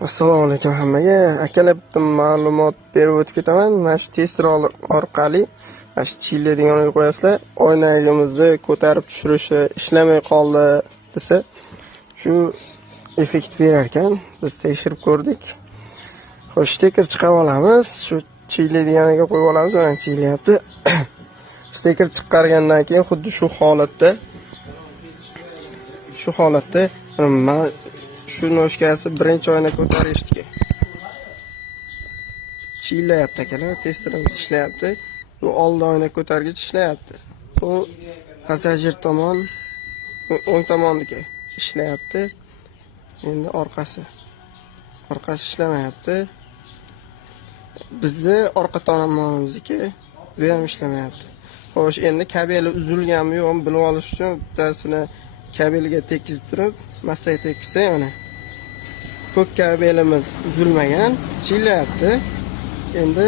Assalomu alaykum hammaga. Akalar bitta ma'lumot berib o'tib ketaman. Mana shu tester orqali mana shu chilla deganini qo'yasizlar. Oynagimizni ko'tarib tushirishi ishlamay qoldi desa, shu effekt berar ekan. Biz tekshirib ko'rdik. Xo'sh, steker chiqarib olamiz. Shu chilla deganiga qo'yib olamiz. Mana chillayapti. Steker chiqargandan keyin xuddi shu holatda shu noshkasi birinchi oyna ko'tarishdi. Chillayapti akalar, testerimiz ishlayapti. Bu old oyna ko'targich ishlayapti. Bu passajir tomon, o'ng tomonniki ishlayapti. Endi orqasi ishlamayapti. Bizni orqa tomonimizniki bu ham ishlamayapti. Xo'sh, endi kabeli uzilganmi yo'qmi bilib olish uchun bittasini kabelga tekizib turib, massaga tekizsa, mana ko'k kabelimiz uzilmagan, chillayapti. Endi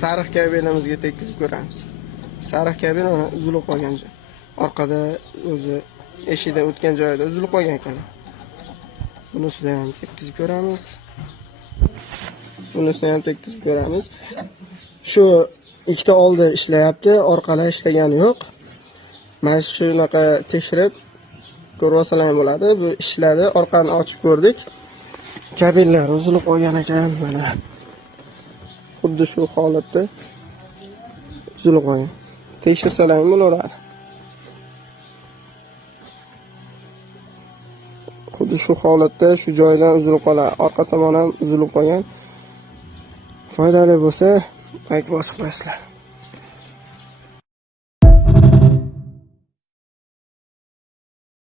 sariq kabelimizga tekizib ko'ramiz. Sariq kabel mana uzilib qolgan joy. Orqada o'zi eshikdan o'tgan joyida uzilib qolgan ekan. Bunisidan ham tekizib ko'ramiz. Shu ikkita oldi ishlayapti, orqalar ishlagani yo'q. Mana shunaqa tekshirib ko'rib olsalar ham bo'ladi. Bu ishladi, orqani ochib ko'rdik. Kabellar uzilib qolgan ekan, mana. Xuddi shu holatda uzilib qolgan. Tekshirsalar ham bo'laveradi. Xuddi shu holatda shu joydan uzilib qoladi. Orqa tomon ham uzilib qolgan. Foydali bo'lsa, like bosib qo'yasizlar.